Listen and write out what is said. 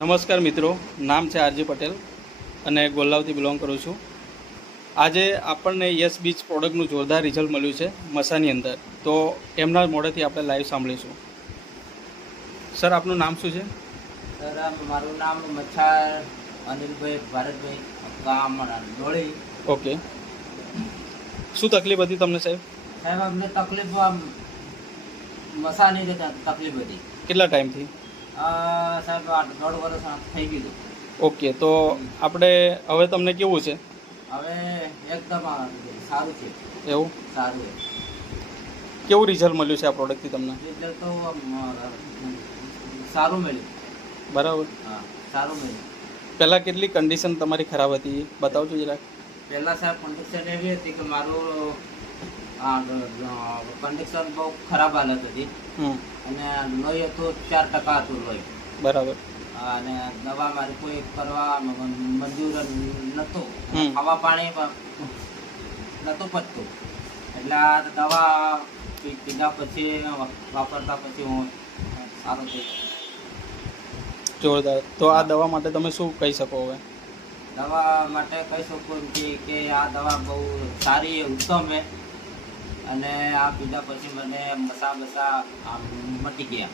નમસ્કાર મિત્રો, નામ છે આરજી પટેલ અને ગોલ્લાવથી બિલોંગ કરું છું. આજે આપણને યસ બીચ પ્રોડક્ટનું જોરદાર રિઝલ્ટ મળ્યું છે મસાની અંદર. તો એમના મોઢેથી આપણે લાઈવ સાંભળીશું. સર, આપનું નામ શું છે? સર, મારું નામ મચ્છાર અનિલભાઈ ભારતભાઈ, ગામ ડોળી. ઓકે, શું તકલીફ હતી તમને સાહેબ? સાહેબ, અમને તકલીફ મસાની તકલીફ હતી. કેટલા ટાઈમથી? સાહેબ, 1.5 વર્ષ થઈ ગયું. ઓકે, તો આપણે હવે તમને કેવું છે? હવે એકદમ સારું છે. એવું? સારું છે. કેવું રિઝલ્ટ મળ્યું છે આ પ્રોડક્ટથી તમને? રિઝલ્ટ તો સારું મળ્યું. બરાબર. હા, સારું મળ્યું. પહેલાં કેટલી કન્ડિશન તમારી ખરાબ હતી બતાવજો જરાક. પહેલાં સાહેબ કન્ડિશન એવી હતી કે મારું કન્ડિશન બહુ ખરાબ હાલત હતી અને લોહી હતું 4% હતું લોહી. બરાબર. અને દવા મારી કોઈ કરવા મંજૂર નહોતું, ખાવા પાણી નહોતું પચતું. એટલે આ દવા પીધા પછી વાપરતા પછી હું સારો થઈ ગયો. જોરદાર. તો આ દવા માટે તમે શું કહી શકો હવે? દવા માટે કહી શકું કે આ દવા બહુ સારી ઉત્તમ છે અને આ પીધા પછી મને મસા મટી ગયા.